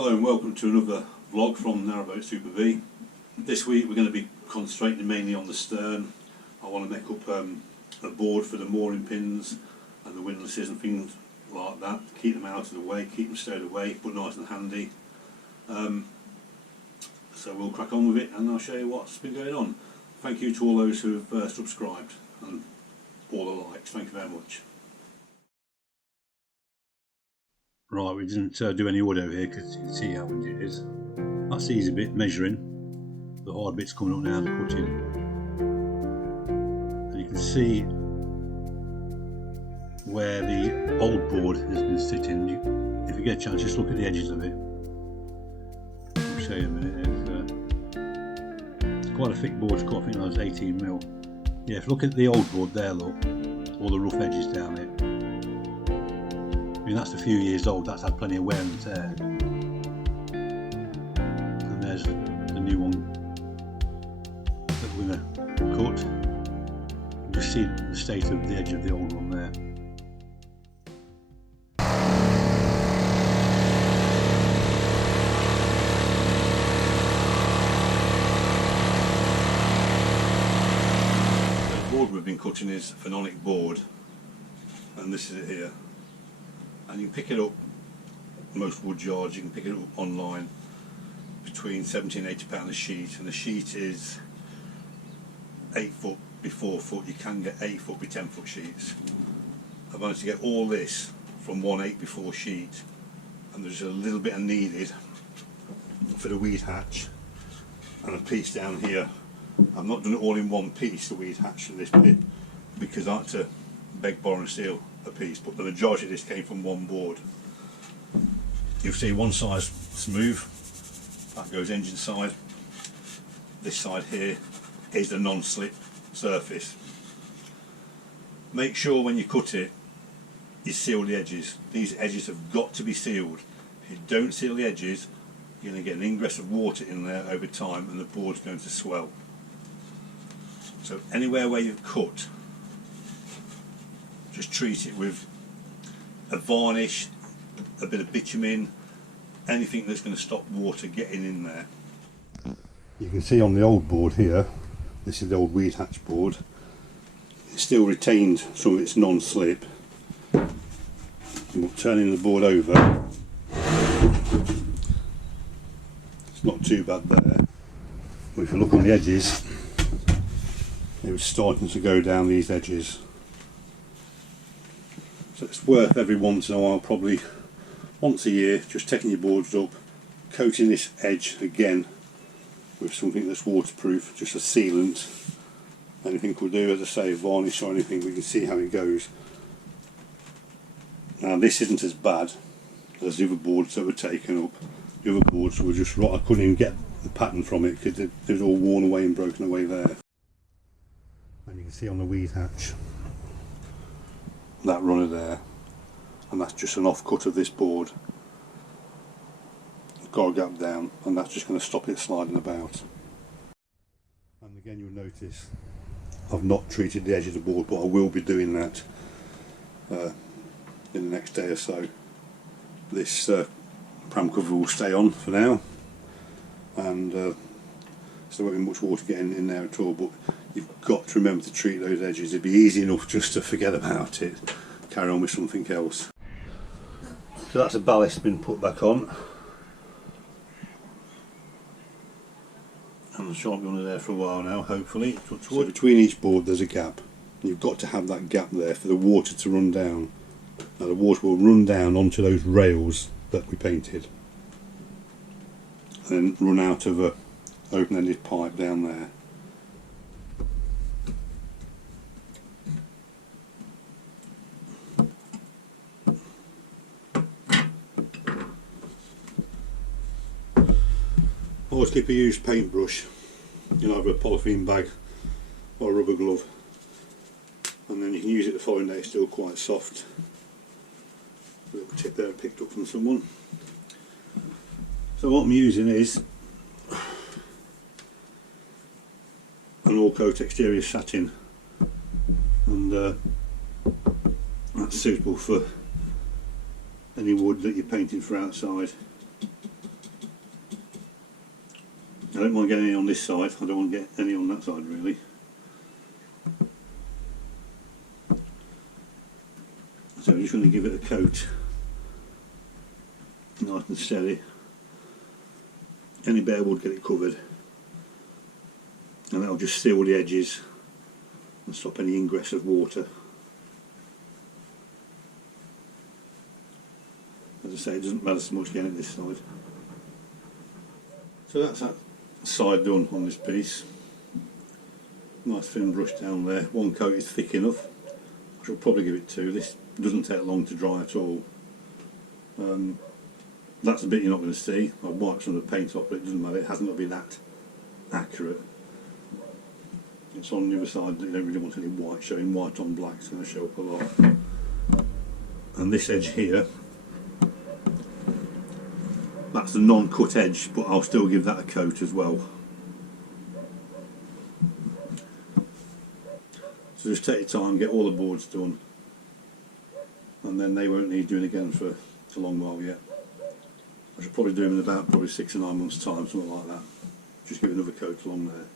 Hello and welcome to another vlog from Narrowboat Super V. This week we're going to be concentrating mainly on the stern. I want to make up a board for the mooring pins and the windlasses and things like that. Keep them out of the way, keep them stowed away, but nice and handy. So we'll crack on with it and I'll show you what's been going on. Thank you to all those who have subscribed and all the likes. Thank you very much. Right, we didn't do any audio here because you can see how windy it is. That's the easy bit, measuring. The hard bit's coming up now, the cutting. And you can see where the old board has been sitting. If you get a chance, just look at the edges of it. I'll show you in a minute. It's quite a thick board, I think that was 18mm. Yeah, if you look at the old board there, look, all the rough edges down it. I mean, that's a few years old, that's had plenty of wear and tear. And there's the new one that we're going to cut. You can just see the state of the edge of the old one there. The board we've been cutting is a phenolic board, and this is it here. And you can pick it up, most wood yards, you can pick it up online between £70 and £80 a sheet, and the sheet is 8 foot by 4 foot. You can get 8 foot by 10 foot sheets. I've managed to get all this from one 8 by 4 sheet, and there's a little bit I needed for the weed hatch and a piece down here. I've not done it all in one piece, the weed hatch and this bit, because I had to beg, borrow and steal a piece, but the majority of this came from one board. You'll see one side's smooth, that goes engine side. This side here is the non-slip surface. Make sure when you cut it, you seal the edges. These edges have got to be sealed. If you don't seal the edges, you're going to get an ingress of water in there over time and the board's going to swell. So anywhere where you've cut, just treat it with a varnish, a bit of bitumen, anything that's going to stop water getting in there. You can see on the old board here, this is the old weed hatch board, it still retained some of its non-slip. Turning the board over, it's not too bad there. But if you look on the edges, it was starting to go down these edges. So it's worth every once in a while, probably once a year, just taking your boards up, coating this edge again with something that's waterproof, just a sealant. Anything will do, as I say, varnish or anything, we can see how it goes. Now this isn't as bad as the other boards that were taken up. The other boards were just right, I couldn't even get the pattern from it because it was all worn away and broken away there. And you can see on the weed hatch, that runner there, and that's just an offcut of this board. Got a gap down, and that's just going to stop it sliding about. And again, you'll notice I've not treated the edge of the board, but I will be doing that in the next day or so. This pram cover will stay on for now, and so there won't be much water getting in there at all, but you've got to remember to treat those edges. It'd be easy enough just to forget about it, carry on with something else. So that's a ballast been put back on, and the sharp gun is there for a while now, hopefully. So between each board there's a gap. You've got to have that gap there for the water to run down. Now the water will run down onto those rails that we painted and then run out of a open-ended pipe down there. Always keep a used paintbrush in either a polythene bag or a rubber glove, and then you can use it the following day. It's still quite soft. A little tip there I picked up from someone. So what I'm using is an all coat exterior satin, and that's suitable for any wood that you're painting for outside. don't mind getting any on this side, I don't want to get any on that side really. So I'm just going to give it a coat, nice and steady. Any bare wood, get it covered, and that'll just seal the edges and stop any ingress of water. As I say, it doesn't matter so much getting it this side. So that's that side done on this piece. Nice thin brush down there. One coat is thick enough. I shall probably give it two. This doesn't take long to dry at all. That's the bit you're not going to see. I've wiped some of the paint off, but it doesn't matter. It hasn't got to be that accurate. It's on the other side that you don't really want any white showing. White on black is going to show up a lot. And this edge here, that's the non-cut edge, but I'll still give that a coat as well. So just take your time, get all the boards done, and then they won't need doing again for a long while yet. I should probably do them in about probably 6 or 9 months time, something like that. Just give another coat along there.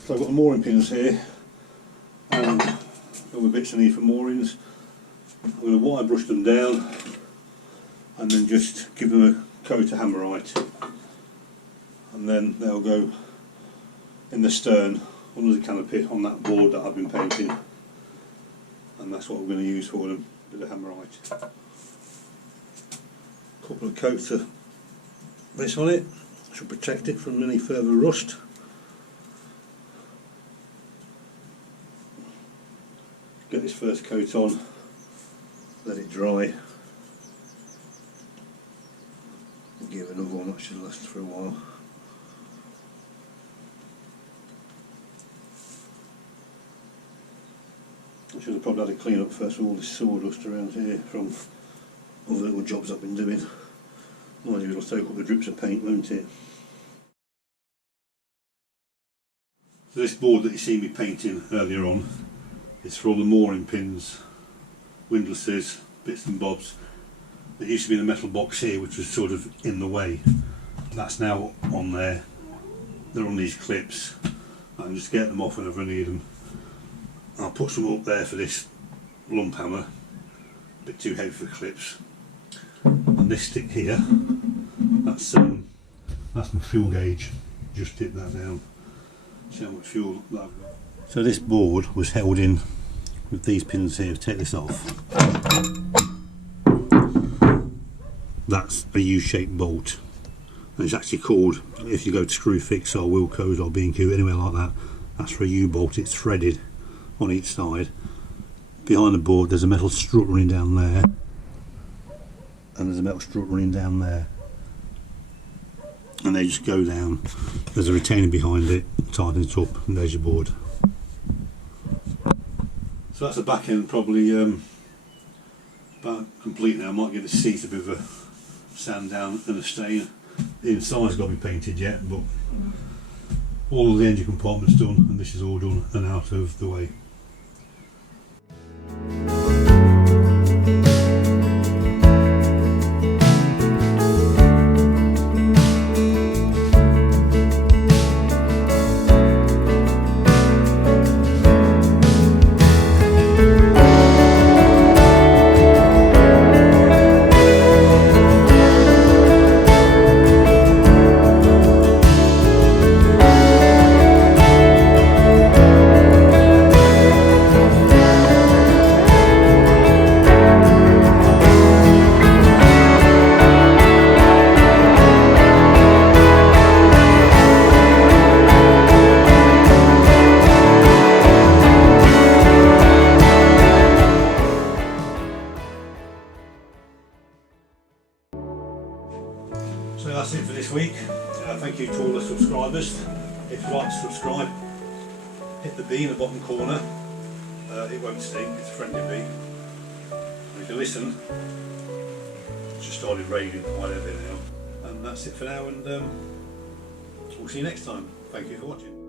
So I've got the mooring pins here and other bits I need for moorings. I'm going to wire brush them down and then just give them a coat of hammerite, and then they'll go in the stern under the canopy on that board that I've been painting, and that's what we're going to use for them, a bit of hammerite. A couple of coats of this on it should protect it from any further rust. Get this first coat on, let it dry, and give another one that should last for a while. I should have probably had a clean up first with all this sawdust around here from all the little jobs I've been doing. Mind you, it'll soak up the drips of paint, won't it? So this board that you see me painting earlier on, it's for all the mooring pins, windlasses, bits and bobs. There used to be in a metal box here which was sort of in the way. That's now on there. They're on these clips. I can just get them off whenever I need them. I'll put some up there for this lump hammer, a bit too heavy for clips. And this stick here, that's my fuel gauge. Just dip that down. See how much fuel that I've got. So this board was held in with these pins here. Take this off. That's a U-shaped bolt, and it's actually called, if you go to Screwfix or Wilco's or B&Q, anywhere like that, that's for a U-bolt. It's threaded on each side. Behind the board there's a metal strut running down there, and there's a metal strut running down there, and they just go down. There's a retainer behind it, tighten it up, and there's your board. So that's the back end, probably about complete now. I might give the seat a bit of a sand down and a stain. The inside's got to be painted yet, but all of the engine compartment's done, and this is all done and out of the way. So that's it for this week. Thank you to all the subscribers. If you'd like to subscribe, hit the bee in the bottom corner. It won't sting, it's a friendly bee. And if you listen, it's just started raining quite a bit now. And that's it for now, and we'll see you next time. Thank you for watching.